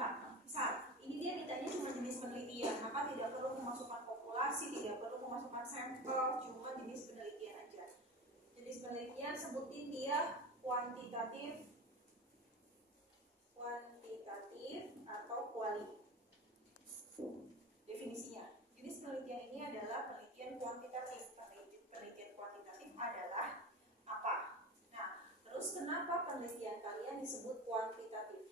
lengkap. Misal, ini dia ditanya cuma jenis penelitian, maka tidak perlu memasukkan populasi, tidak perlu memasukkan sampel, cuma jenis penelitian aja. Jenis penelitian sebutin dia kuantitatif atau kualitatif. Definisinya, jenis penelitian ini adalah penelitian kuantitatif. Penelitian kuantitatif adalah apa? Nah, terus kenapa penelitian kalian disebut kuantitatif?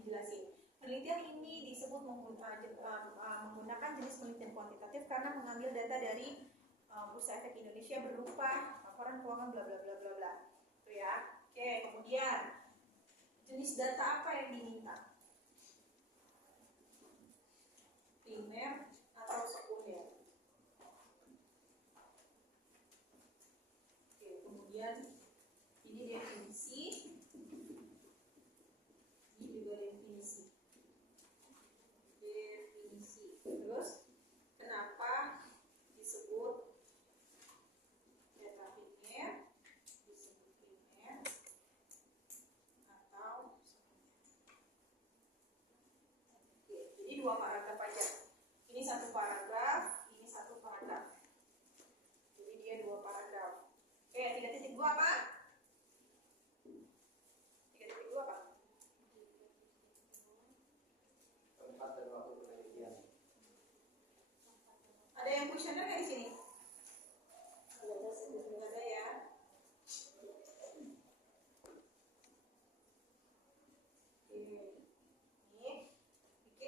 Dijelasin. Penelitian ini disebut menggunakan jenis penelitian kuantitatif karena mengambil data dari Bursa Efek Indonesia berupa laporan keuangan bla bla bla bla bla. Itu ya. Oke, kemudian jenis data apa yang diminta? Primer atau sekunder? Oke, kemudian ini definisi. Ini juga definisi. Terus kenapa disebut data primer, disebut primer atau sekunder? Oke, jadi dua paragraf aja. Ini satu paragraf, ini satu paragraf. Jadi dia dua paragraf. Oke, 3.2 apa? 3.2 apa? Ada yang kuesioner nggak di sini? Nggak ada ya.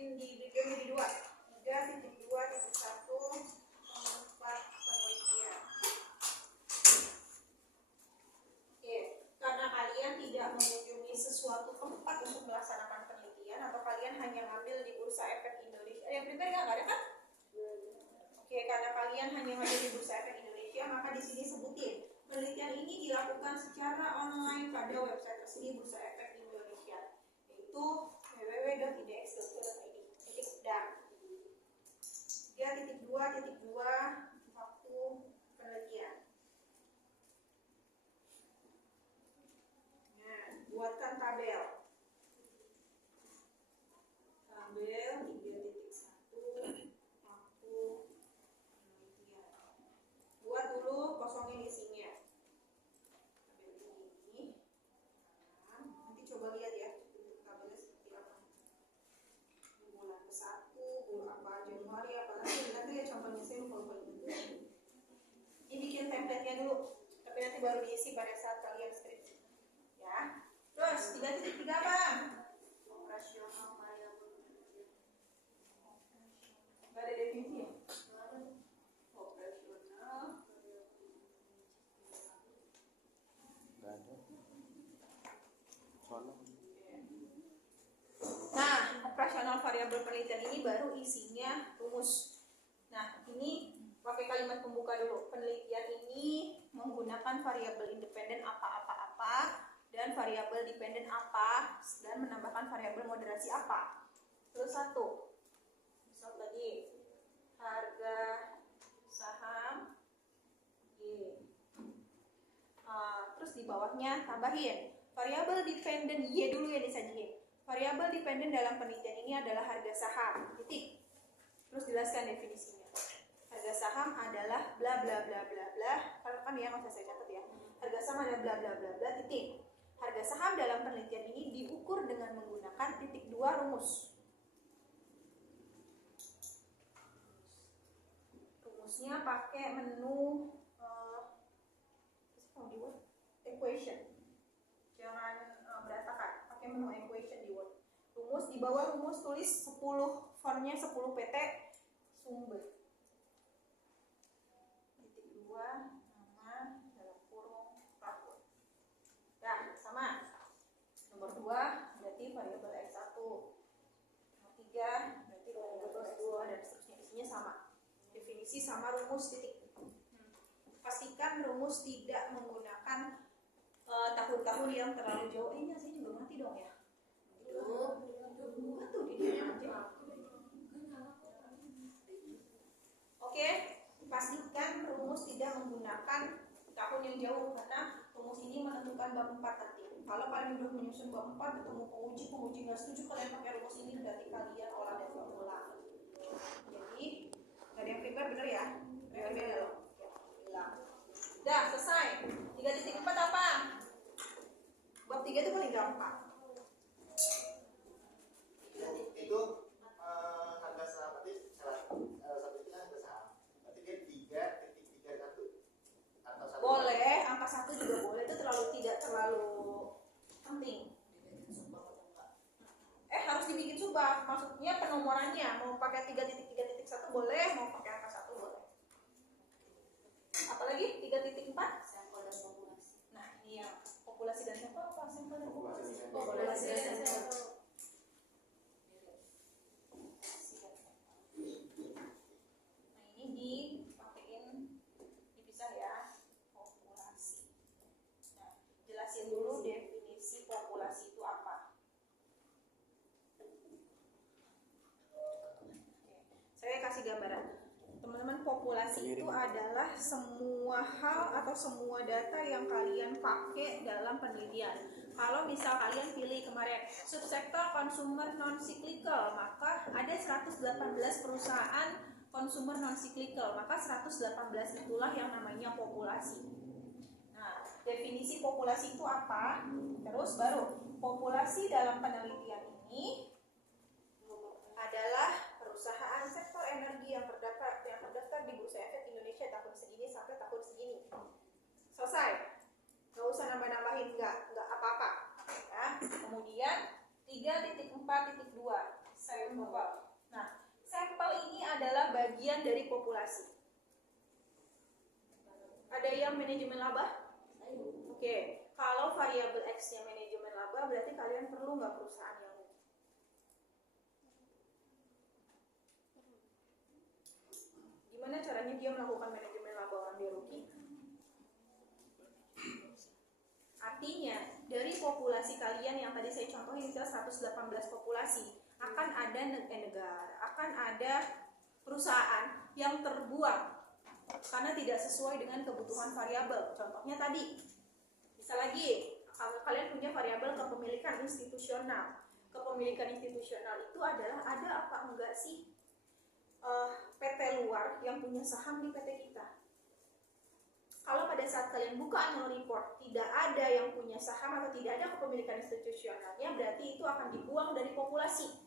Ini bikin jadi dua. 3.2.1 tempat penelitian. Oke, karena kalian tidak mengunjungi sesuatu tempat untuk melaksanakan penelitian atau kalian hanya ngambil di Bursa Efek Indonesia. Yang primer nggak ada kan? Oke, karena kalian hanya ngambil di Bursa Efek Indonesia, maka di sini sebutin penelitian ini dilakukan secara online pada website resmi Bursa Efek Indonesia, yaitu www.idx.go.id. Dan 3.2.2 waktu penelitian. Nah, buatkan tabel. Tabel 3.1 waktu penelitian. Buat dulu, kosongin isinya. Tabel ini. Nah, nanti coba lihat ya bentuk tabelnya seperti apa. Bulan ke-1, bulan apa, Januari apa, nanti ya contohnya saya lupa itu. Ini bikin template-nya dulu, tapi nanti baru diisi pada saat kalian skripsi. Ya. Terus 3.3 apa? Operasional variabel. Gak ada definisi ya? Operasional. Gak ada. Soalnya. Nah, operasional variabel penelitian ini baru isinya rumus. Nah, ini pakai kalimat pembuka dulu. Penelitian ini menggunakan variabel independen apa-apa-apa dan variabel dependen apa dan menambahkan variabel moderasi apa. Terus satu. Misal tadi harga saham Y. Terus di bawahnya tambahin variabel dependen Y dulu yang disajiin. Variabel dependen dalam penelitian ini adalah harga saham. Titik. Terus jelaskan definisinya. Harga saham adalah bla bla bla bla bla. Kalau kan ya nggak usah saya catat ya. Harga saham adalah bla bla bla bla. Titik. Harga saham dalam penelitian ini diukur dengan menggunakan titik 2 rumus. Rumusnya pakai menu equation. Jangan berantakan. Pakai menu equation di Word. Rumus di bawah rumus tulis 10 fontnya 10 PT sumber. Titik 2 nama dalam kurung tahun. Ya, sama. Nomor 2 berarti variabel X1. Nomor 3 berarti variabel X2 dan seterusnya. Isinya sama. Definisi sama rumus titik. Pastikan rumus tidak menggunakan tahun-tahun yang terlalu jauh. Ini saya juga mati dong ya. Tuh di dia aja. Oke, pastikan rumus tidak menggunakan tahun yang jauh karena rumus rumus ini menentukan bab 4 nanti. Kalau kalian udah menyusun bab 4 ketemu penguji nggak setuju kalian pakai rumus ini, berarti kalian olah dan ulang. Jadi nggak ada yang prepare, bener ya? Beda loh. Bilang. Udah selesai. 3.4 apa? Bab 3 itu paling gampang. Itu harga saham berarti satu itu harga saham. Berarti dia 3.31 atau 1. Boleh, angka 1 juga boleh, itu tidak terlalu penting. Harus dibikin subak, maksudnya penomorannya mau pakai 3.3.1 boleh, mau pakai angka 1 boleh. Apalagi 3.4 sampel dan populasi. Nah, ini yang populasi dan sampel apa? Sampel dan populasi. Populasi dan sampel. Nah, ini dipisah ya, populasi. Nah, jelasin dulu definisi populasi itu apa. Saya kasih gambaran. Teman-teman, populasi itu adalah semua hal atau semua data yang kalian pakai dalam penelitian. Kalau misal kalian pilih kemarin subsektor consumer non cyclical, maka ada 118 perusahaan consumer non cyclical, maka 118 itulah yang namanya populasi. Nah, definisi populasi itu apa? Terus baru populasi dalam penelitian ini adalah perusahaan sektor energi yang terdaftar di Bursa Efek Indonesia tahun segini sampai tahun segini. Selesai. Nggak usah nambah-nambahin, nggak apa-apa. Ya. Kemudian 3.4.2 sampel. Nah, sampel ini adalah bagian dari populasi. Ada yang manajemen laba? Oke. Kalau variabel X-nya manajemen laba, berarti kalian perlu nggak perusahaan yang ini? Gimana caranya dia melakukan manajemen laba orang dia rugi? Artinya, dari populasi kalian yang tadi saya contohin, misal 118 populasi, akan ada negara, akan ada perusahaan yang terbuang karena tidak sesuai dengan kebutuhan variabel. Contohnya tadi, bisa lagi, kalau kalian punya variabel kepemilikan institusional. Kepemilikan institusional itu adalah ada apa enggak sih PT luar yang punya saham di PT kita. Kalau pada saat kalian buka annual report tidak ada yang punya saham atau tidak ada kepemilikan institusionalnya, berarti itu akan dibuang dari populasi.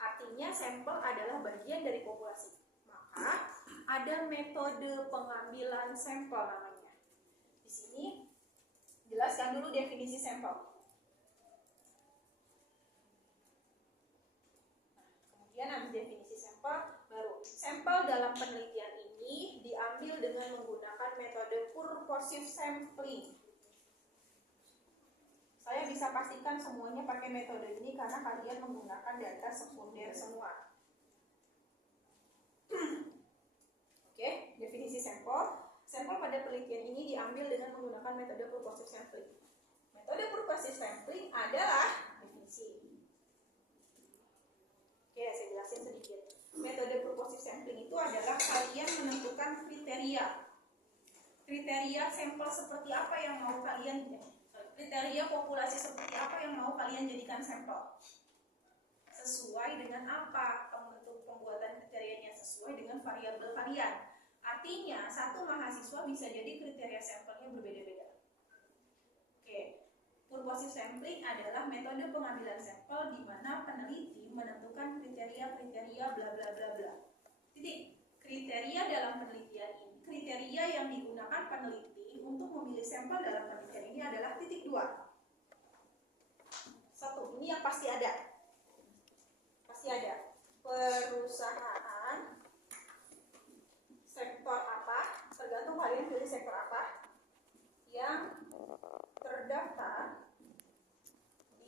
Artinya sampel adalah bagian dari populasi. Maka ada metode pengambilan sampel namanya. Di sini jelaskan dulu definisi sampel. Kemudian habis definisi sampel, baru sampel dalam penelitian ini diambil dengan menggunakan metode purposive sampling. Saya bisa pastikan semuanya pakai metode ini karena kalian menggunakan data sekunder semua. Oke, definisi sampel. Sampel pada penelitian ini diambil dengan menggunakan metode purposive sampling. Metode purposive sampling adalah definisi. Oke, saya jelasin sedikit. Metode purposive sampling itu adalah kalian menentukan kriteria sampel seperti apa yang mau kalian, kriteria populasi seperti apa yang mau kalian jadikan sampel. Sesuai dengan apa pembuatan kriterianya, sesuai dengan variabel kalian. Artinya satu mahasiswa bisa jadi kriteria sampelnya berbeda-beda. Oke. Purposive sampling adalah metode pengambilan sampel di mana peneliti menentukan kriteria bla bla bla bla. Titik. Kriteria dalam penelitian ini, kriteria yang digunakan peneliti untuk memilih sampel dalam penelitian ini adalah titik 2. Satu, ini yang pasti ada. Pasti ada. Perusahaan sektor apa? Tergantung kalian pilih sektor apa yang terdaftar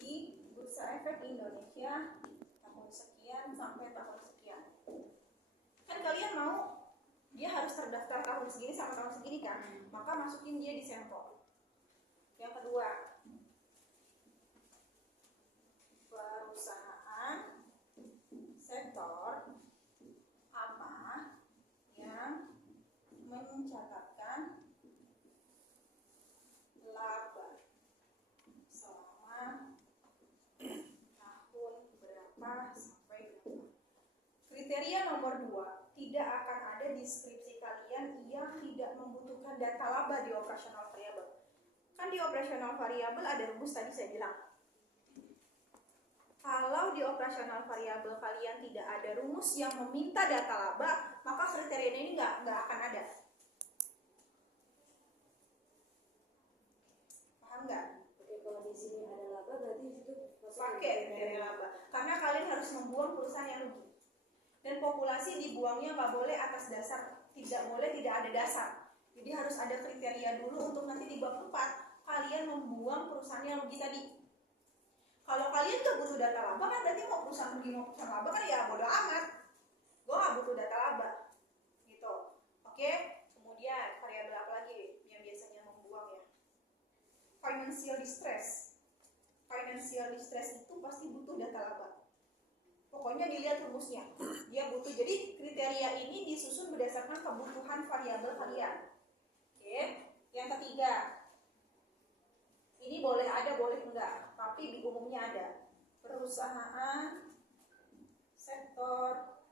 di Bursa Efek Indonesia tahun sekian sampai tahun sekian. Kan kalian mau dia harus terdaftar tahun segini sampai tahun segini kan? Maka masukin dia di sampel. Yang kedua, perusahaan sektor apa yang mencatatkan laba kriteria nomor 2, tidak akan ada di skripsi kalian yang tidak membutuhkan data laba di operational variable. Kan di operational variable ada rumus tadi saya bilang. Kalau di operational variable kalian tidak ada rumus yang meminta data laba, maka kriteria ini nggak akan ada. Paham nggak? Oke, kalau di sini ada laba berarti itu Pakai kriteria laba. Karena kalian harus membuang perusahaan yang rugi. Dan populasi dibuangnya nggak boleh atas dasar, tidak boleh tidak ada dasar. Jadi harus ada kriteria dulu untuk nanti di bab 4 kalian membuang perusahaan yang rugi tadi. Kalau kalian gak butuh data laba kan berarti mau perusahaan rugi mau perusahaan laba kan ya bodo amat. Gue gak butuh data laba. Gitu. Oke. Kemudian variabel apa lagi yang biasanya membuang ya? Financial distress. Financial distress itu pasti butuh data laba. Pokoknya dilihat rumusnya. Dia butuh. Jadi kriteria ini disusun berdasarkan kebutuhan variabel kalian. Oke. Yang ketiga, ini boleh ada, boleh enggak, tapi di umumnya ada. Perusahaan sektor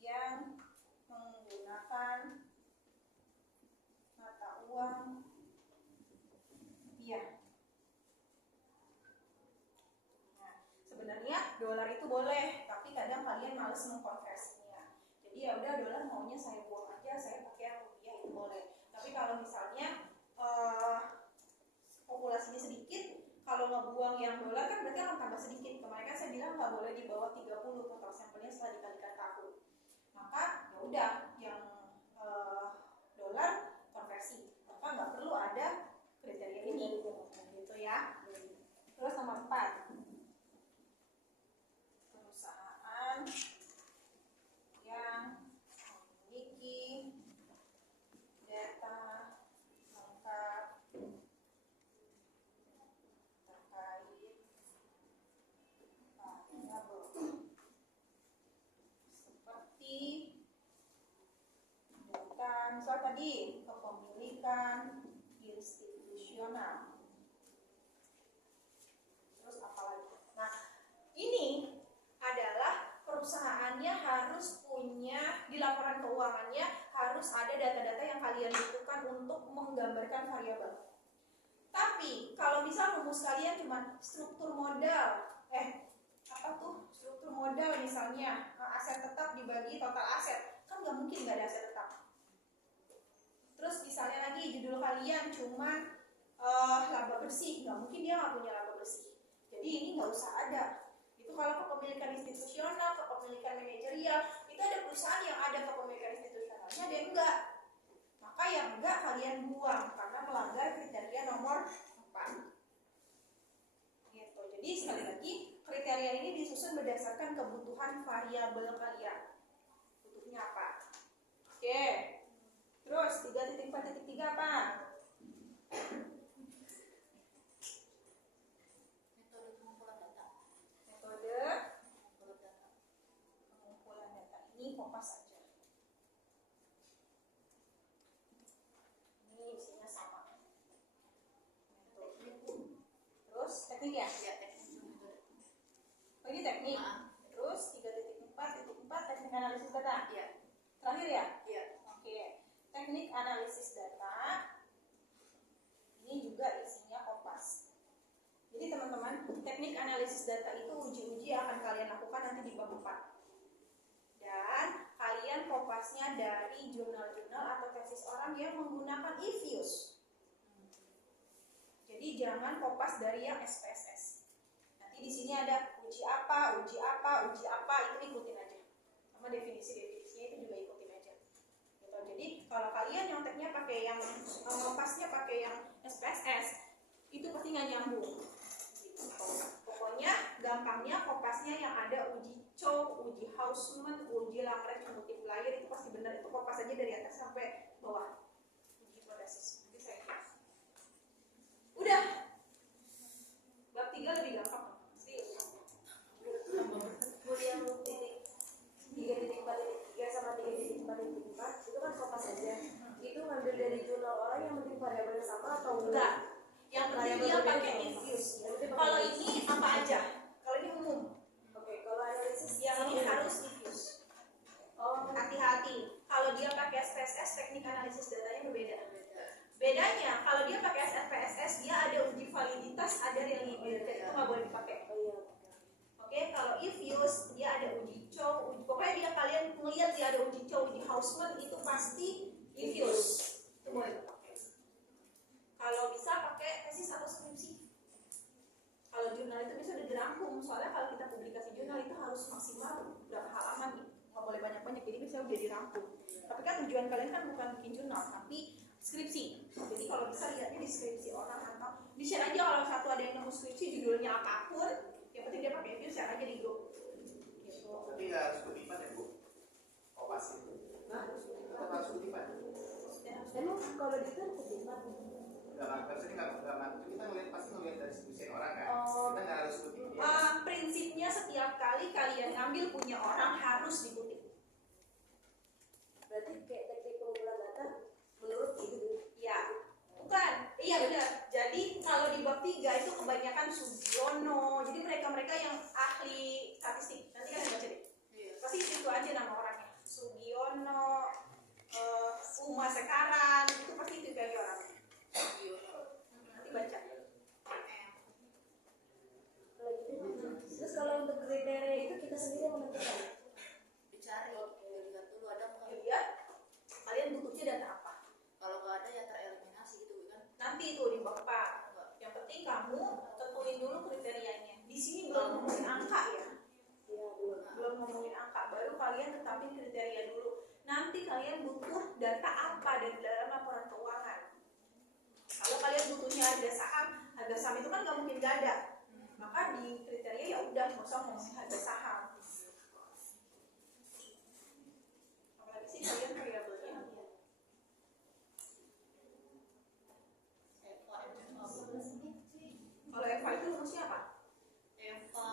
yang menggunakan mata uang rupiah. Nah, sebenarnya dolar itu boleh, tapi kadang kalian males mengkonversinya. Jadi ya udah dolar maunya saya buang aja, saya pakai yang rupiah itu boleh. Tapi kalau misalnya populasinya sedikit, kalau ngebuang yang dolar kan berarti akan tambah sedikit. Kemarin kan saya bilang nggak boleh di bawah 30 total sampelnya setelah dikalikan tahun. Maka ya udah yang dolar konversi. Maka nggak perlu ada kriteria ini, gitu ya. Terus nomor 4, perusahaan yang memiliki data lengkap seperti bukan soal tadi kepemilikan institusional. Terus apa lagi? Nah, ini adalah perusahaannya harus punya di laporan keuangannya harus ada data-data yang kalian butuhkan untuk menggambarkan variabel. Tapi kalau misal rumus kalian cuma struktur modal, struktur modal misalnya aset tetap dibagi total aset, kan nggak mungkin nggak ada aset tetap. Terus misalnya lagi judul kalian cuma laba bersih, nggak mungkin dia nggak punya laba bersih. Jadi ini nggak usah ada. Itu kalau kepemilikan institusional, kepemilikan manajerial, itu ada perusahaan yang ada kepemilikan institusionalnya, ada yang enggak. Maka yang enggak kalian buang karena melanggar kriteria nomor 4. Gitu. Jadi sekali lagi kriteria ini disusun berdasarkan kebutuhan variabel kalian. Butuhnya apa? Oke. Terus 3.4.3 apa? metode pengumpulan data. Metode pengumpulan data ini kompas aja. Ini isinya sama. Terus teknik ya? Ya, teknik metode. Oh, ini teknik. Terus 3.4.4 teknik analisis data. Iya. Terakhir ya? Iya. Oke. Teknik analisis data. Ini juga isinya kompas. Jadi teman-teman, teknik analisis data itu uji-uji akan kalian lakukan nanti di bab 4. Dan kalian kompasnya dari jurnal-jurnal atau tesis orang yang menggunakan e-views. Jadi jangan kopas dari yang SPSS. Nanti di sini ada uji apa, itu ikutin aja. Sama definisi-definisinya itu juga ikutin aja. Gitu. Jadi kalau kalian nyonteknya pakai yang ngopasnya pakai yang SPSS, itu pasti nggak nyambung. Gitu. Pokoknya gampangnya kopasnya yang ada uji Chow, uji Hausman, uji Lagrange multiplier itu pasti benar. Itu kopas aja dari atas sampai bawah. Uji Podesis. Nanti saya jelas. Udah. Bab 3 lebih gampang. Kemudian titik 3.4.3 sama 3.4.4 itu kan kopas saja. Itu ngambil dari jurnal orang yang penting variabelnya sama atau Enggak. Yang penting dia pakai infuse. Kalau ini apa aja? Kalau ini umum. Oke, kalau analisis Yang ini harus pas ada really benefit itu nggak boleh dipakai. Oh iya. Oke, kalau if use dia ada uji cow, pokoknya dia kalian melihat dia ada uji cow, uji Hausman itu pasti if use itu boleh dipakai. Kalau bisa pakai tesis atau skripsi. Kalau jurnal itu bisa udah dirangkum, soalnya kalau kita publikasi jurnal itu harus maksimal berapa halaman nih, nggak boleh banyak-banyak, jadi bisa udah dirangkum. Tapi kan tujuan kalian kan bukan bikin jurnal, tapi skripsi. Jadi kalau bisa lihatnya di skripsi orang atau di share aja kalau satu ada yang nemu skripsi judulnya apapun, yang penting dia pakai itu share aja di grup. Gitu. Tapi nggak harus kutipan ya Bu? Oh pasti. Nah, Tetap harus kutipan. Emang kalau di kan kutipan. Maksudnya nggak kita ngeliat pasti ngeliat dari diskusi orang kan. Oh. Kita nggak harus kutipan. Prinsipnya setiap kali kalian ngambil punya orang harus dikutip. Berarti kayak teknik pengumpulan data menurut gitu. Ya, bukan. Iya benar. Jadi kalau di bab 3 itu kebanyakan Sugiono. Jadi mereka-mereka yang ahli statistik. Nanti kalian baca deh. Pasti itu aja nama orangnya. Sugiono, Uma sekarang, itu pasti itu aja orangnya. Nanti baca. Terus kalau untuk kriteria itu kita sendiri yang menentukan. Dicari, dilihat dulu ada nggak. Lihat kalian butuhnya data apa. Kalau nggak ada ya tereliminasi gitu kan. Nanti itu di bab 4. Yang penting kamu tentuin dulu kriterianya. Di sini belum ngomongin angka ya. Iya, belum. Belum ngomongin angka, baru kalian tetapin kriteria dulu. Nanti kalian butuh data apa dan dalam laporan keuangan. Kalau kalian butuhnya harga saham itu kan nggak mungkin gak ada. Maka di kriteria ya udah nggak usah ngomongin harga saham. Apalagi sih kalian variabelnya. Kalau Eva itu rumusnya apa? Eva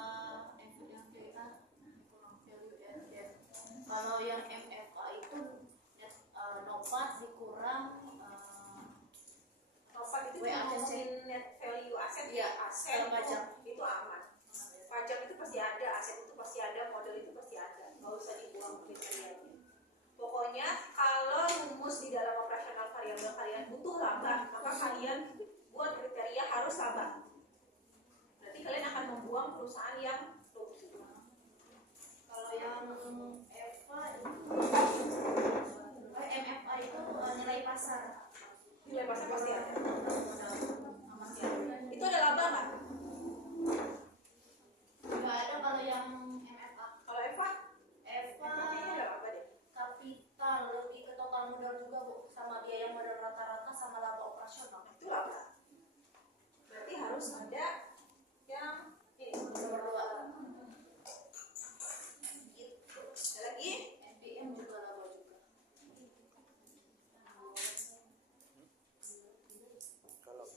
yang kita value ya. Kalau yang MFA itu nopat dikurang Nopat itu WACC. ngomongin net value aset Iya, aset kalau pajak. itu aman. Pajak itu pasti ada, aset itu pasti ada, model itu pasti ada. Nggak usah dibuang kriterianya. Pokoknya kalau rumus di dalam operasional variabel kalian butuh laba, maka kalian buat kriteria harus laba. Berarti kalian akan membuang perusahaan yang rugi. kalau yang Eva itu MFA itu nilai pasar. Nilai pasar pasti ada. Masih ada. Itu ada laba nggak? Nggak ada kalau yang MFA. Kalau Eva, Eva kayaknya ada laba deh. kapital lebih ke total modal juga Bu, sama biaya modal rata-rata sama laba operasional. Nah, itu laba. Berarti harus ada yang ini. Nomor 2. Gitu. Ada lagi? NPM juga laba juga. Kalau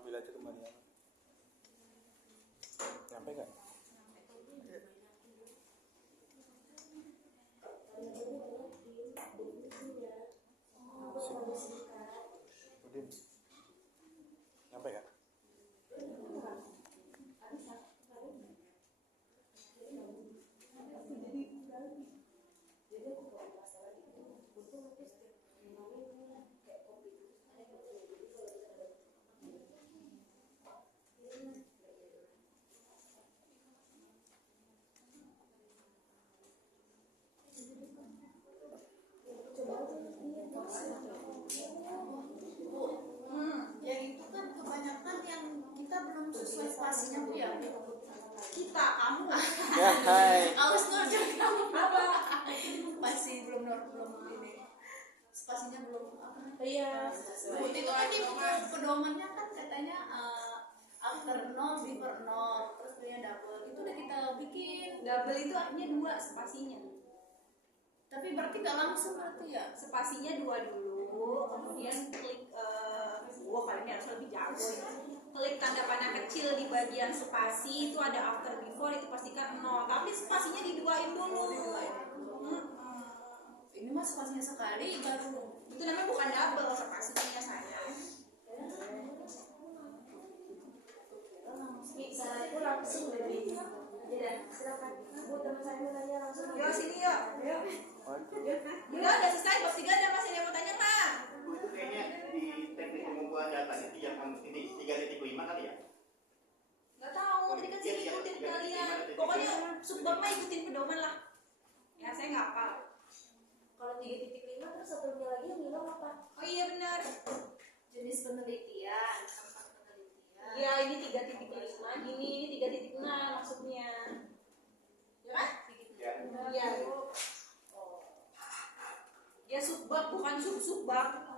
ambil aja kembali. Nyampe nggak? Udin, nyampe nggak? Yang itu kan kebanyakan yang kita belum sesuai spasinya Bu ya. Kita, kamu. Ya, hai. Aus nur juga apa? Masih belum ini. Spasinya belum apa? Iya. Bu, itu kan di pedomannya kan katanya after nol, before nol, terus dia double. Itu udah kita bikin. Double itu artinya 2 spasinya. Tapi berarti nggak langsung berarti ya? Spasinya 2 dulu, kemudian klik kali ini harus lebih jauh ya. Klik tanda panah kecil di bagian spasi itu ada after before, itu pastikan 0. Tapi spasinya diduain dulu. Ini mah spasinya sekali baru. Itu namanya bukan double spasinya sayang. Saranku langsung dari. Ya, silakan. Bu, teman saya mau tanya langsung. Yuk sini yuk. Oh, Udah selesai, bab 3 ada masih ada yang mau tanya nggak? jenis penelitian, tempat penelitian. Iya, ini 3.5 gini, ini 3.6 maksudnya. Ya kan? Ya. Iya. Ya subbab bukan sub-subbab.